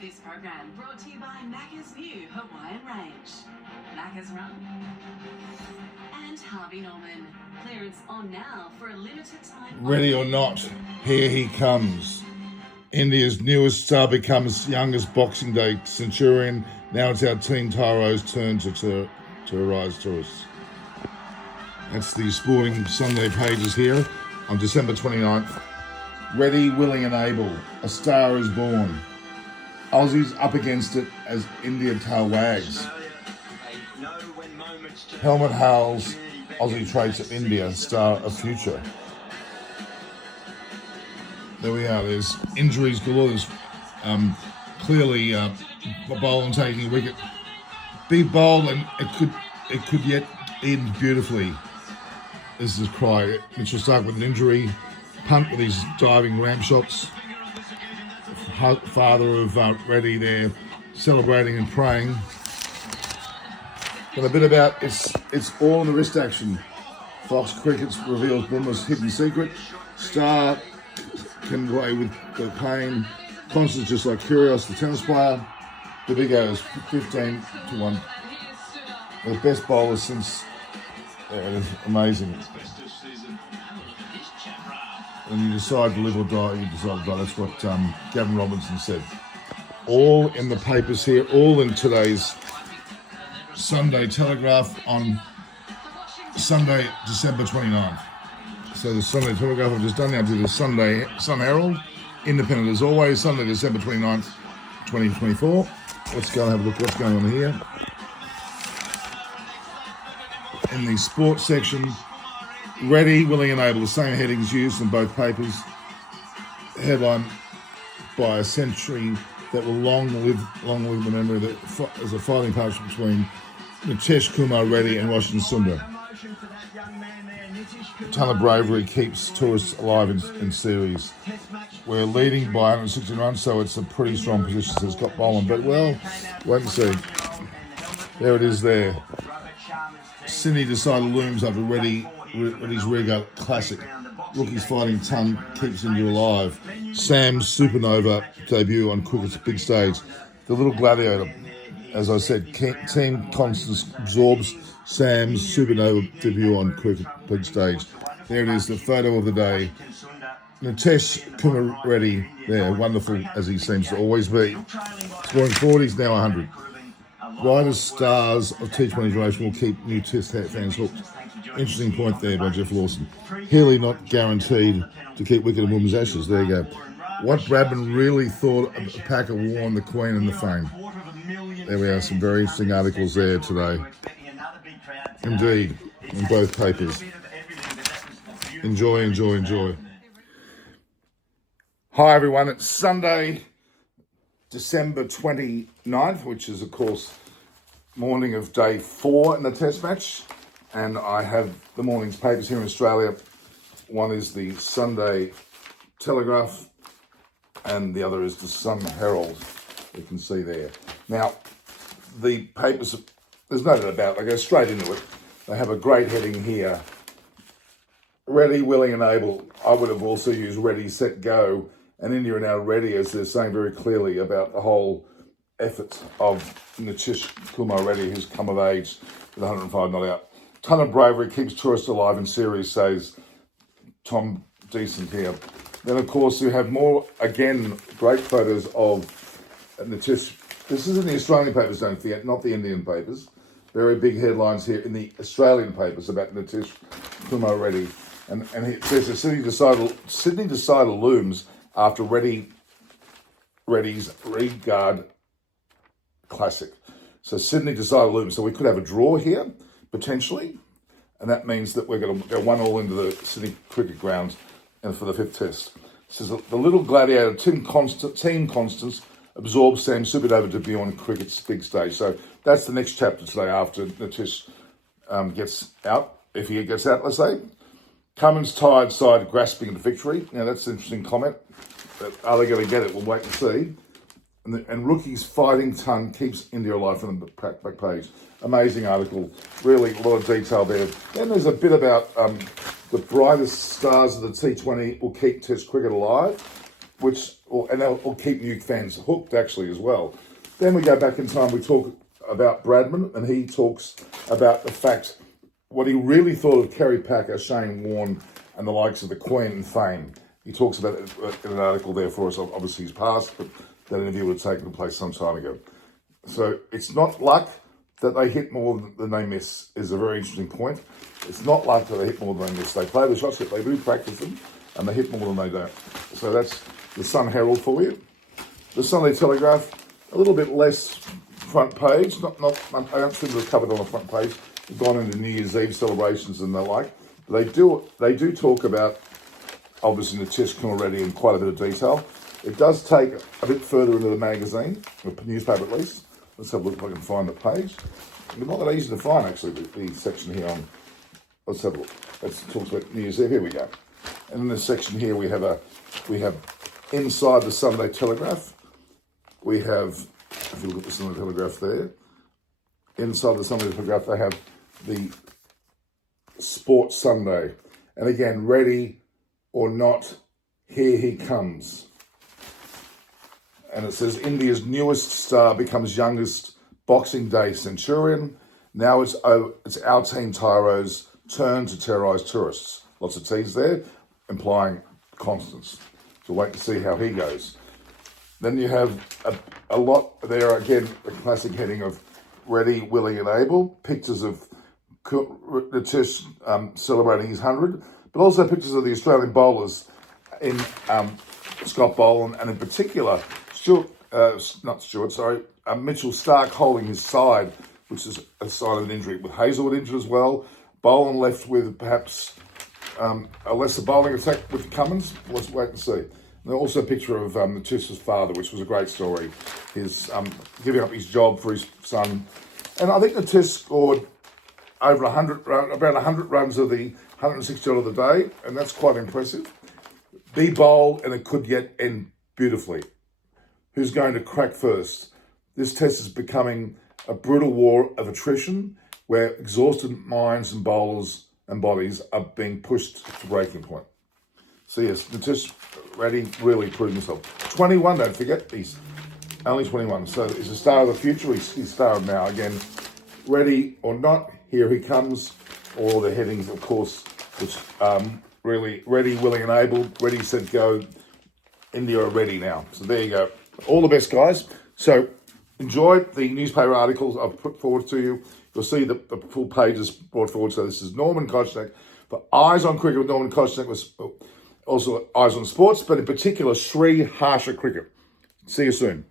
This program brought to you by Macca's new Hawaiian range. Macca's Run. And Harvey Norman. Clearance on now for a limited time. Ready or not, here he comes. India's newest star becomes youngest Boxing Day centurion. Now it's our Team Tyro's turn to arise to us. That's the Sporting Sunday pages here on December 29th. Ready, willing and able. A star is born. Aussies up against it as India tail wags. Helmet howls. Aussie traits of India, star of future. There we are. There's injuries galore. There's clearly Boland taking a wicket. Big bowl, and it could yet end beautifully. This is Cry. Mitchell Stark with an injury. Punt with his diving ramp shots. Father of Reddy there, celebrating and praying. Got a bit about it's all in the wrist action. Fox Crickets reveals Bumrah's hidden secret. Star can play with the pain. Constance just like Kyrgios, the tennis player. The big O is 15-1. The best bowler since. It is amazing. When you decide to live or die, you decide to die. That's what Gavin Robinson said. All in the papers here, all in today's Sunday Telegraph on Sunday, December 29th. So the Sunday Telegraph I've just done now to the Sunday Sun Herald, independent as always, Sunday, December 29th, 2024. Let's go and have a look what's going on here. In the sports section, Ready, willing and able, the same headings used in both papers. Headline by a century that will long live the memory that as a fighting partnership between Nitesh Kumar Reddy and Roshan Sundar. A ton of bravery keeps tourists alive in series. We're leading by 116 runs, so it's a pretty strong position, says Scott Boland. But, well, wait and see. There it is there. Sydney decider looms after Reddy's REARGUARD classic. Rookies fighting ton keeps India alive. Sam's supernova debut on cricket's big stage. The little gladiator, as I said, Team Constance absorbs Sam's supernova debut on cricket big stage. There it is, the photo of the day. Nitesh Kumar Reddy there, wonderful as he seems to always be. Scoring 40, he's now 100. Riders, stars of T20 generation will keep new Test fans hooked. Interesting point there by Jeff Lawson. Healy not guaranteed to keep wicket in women's ashes. There you go. What Bradman really thought of Packer warned the Queen and the Fame. There we are, some very interesting articles there today. Indeed, in both papers. Enjoy, enjoy, enjoy. Hi everyone, it's Sunday, December 29th, which is of course morning of day 4 in the Test match. And I have the morning's papers here in Australia. One is the Sunday Telegraph and the other is the Sun Herald. You can see there. Now, the papers, there's no doubt about it. I go straight into it. They have a great heading here. Ready, willing and able. I would have also used ready, set, go. And India are now ready, as they're saying very clearly about the whole effort of Nitesh Kumar Reddy, who's come of age with 105 not out. Ton of bravery keeps tourists alive in series, says Tom Decent here. Then, of course, you have more, again, great photos of Nitesh. This is in the Australian papers, don't forget, not the Indian papers. Very big headlines here in the Australian papers about Nitesh Kumar Reddy. And it says the Sydney decider looms after Reddy's REARGUARD classic. So Sydney decider looms. So we could have a draw here, potentially, and that means that we're going to go 1-1 into the Sydney cricket grounds and for the 5th test. It says the little gladiator Team Constance absorbs Sam's supernova debut on cricket's big stage. So that's the next chapter today after Nitesh gets out, if he gets out, let's say. Cummins' tired side grasping the victory. Now that's an interesting comment. But are they going to get it? We'll wait and see. And rookies fighting ton keeps India alive from the back page. Amazing article. Really a lot of detail there. Then there's a bit about the brightest stars of the T20 will keep Test cricket alive. and they'll keep new fans hooked actually as well. Then we go back in time, we talk about Bradman, and he talks about the fact what he really thought of Kerry Packer, Shane Warne, and the likes of the Queen and Fame. He talks about it in an article there for us. Obviously he's passed, but that interview would have taken place some time ago. So it's not luck that they hit more than they miss is a very interesting point. It's not luck that they hit more than they miss. They play the shots that they do practice them, and they hit more than they don't. So that's the Sun Herald for you. The Sunday Telegraph, a little bit less front page. I don't think they've covered on the front page. They've gone into New Year's Eve celebrations and the like. But they do talk about, obviously, Natisha and Reddy in quite a bit of detail. It does take a bit further into the magazine, the newspaper at least. Let's have a look if I can find the page. It's not that easy to find, actually, the section here on... Let's have a look. Let's talk about New Year's Eve. Here we go. And in this section here, we have inside the Sunday Telegraph. We have, if you look at the Sunday Telegraph there, inside the Sunday Telegraph, they have the Sports Sunday. And again, ready or not, here he comes. And it says, India's newest star becomes youngest Boxing Day centurion. Now it's our team Tyro's turn to terrorise tourists. Lots of T's there, implying constants. So wait to see how he goes. Then you have a lot there, again, the classic heading of Ready, Willing and Able, pictures of Natish celebrating his 100, but also pictures of the Australian bowlers in Scott Boland, and in particular, Mitchell Starc holding his side, which is a sign of an injury, with Hazelwood injured as well. Boland left with perhaps a lesser bowling attack with Cummins. Let's wait and see. And also a picture of Natish's father, which was a great story. His giving up his job for his son. And I think Natish scored over 100, about 100 runs of the 160 of the day, and that's quite impressive. Be bold, and it could yet end beautifully. Who's going to crack first? This test is becoming a brutal war of attrition, where exhausted minds and bowlers and bodies are being pushed to breaking point. So yes, Natish Reddy really proved himself. 21, don't forget, he's only 21. So he's a star of the future, he's star of now. Again, ready or not, here he comes. All the headings, of course, which really ready, willing and able. Ready, said go. India are ready now. So there you go. All the best, guys. So enjoy the newspaper articles I've put forward to you. You'll see the full pages brought forward. So this is Norman Kochnek for Eyes on Cricket with Norman Kochnek, was also Eyes on Sports, but in particular Sri Harsha Cricket. See you soon.